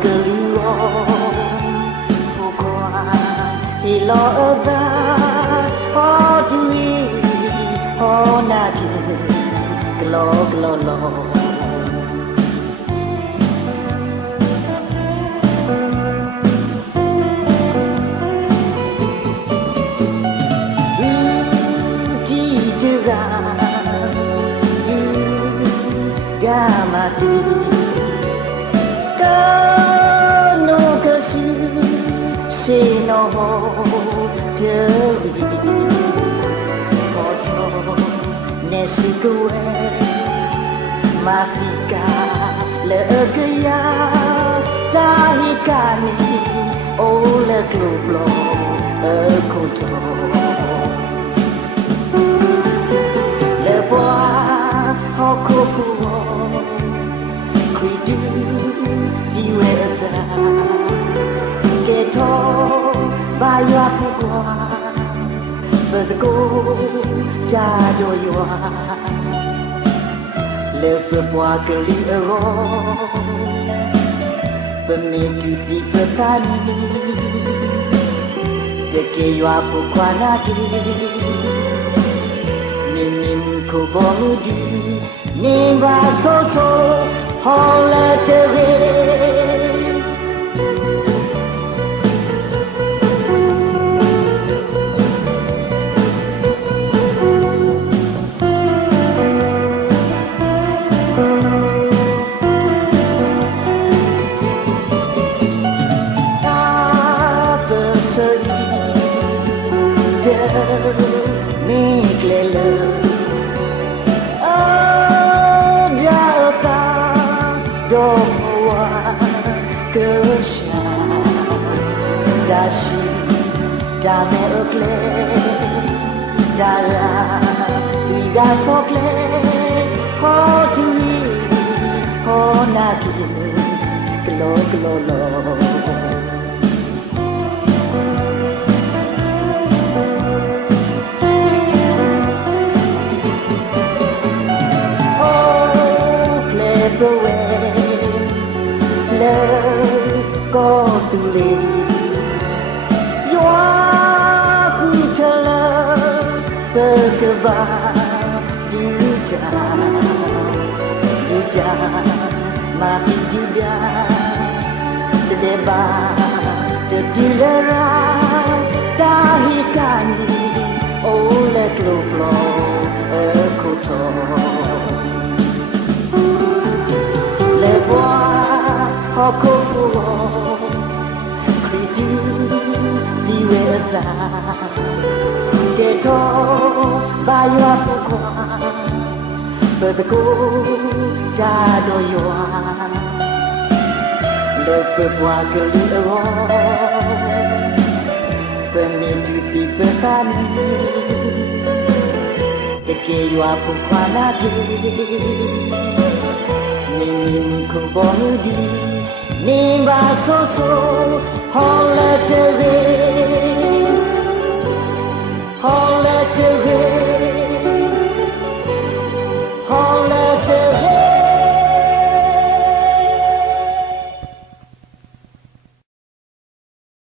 que luo pourquoi il a oh tu oh na glo glo lo Mati Kano kasi Sino Deli Koto Nesikwe Mafika Leegaya Tahikani Ole Globlo Koto Le bois Hokokuo Bayar pourquoi Bergo Jadoyoa Le peuple que l'héros Bemetu di petani De que yo a pourquoi nagi Mimim ko bonudi Nimba soso Hola tere Dame okle, dara, tiga sokle, ho tui, ho naki, glo glo lo. Oh, clear away, love, go to live. Terkebar Duda Mati juda Terdebar Terdilera Tahikani Oleh kloplo Koto Lebois Hokopuo Kridu Diweza Keto Bayar pourquoi Bergo Jadoyoa Le peuple que l'héros Bemetu di petani De que yo a pourquoi nagi Mimim ko bonudi Nimba soso Hola tere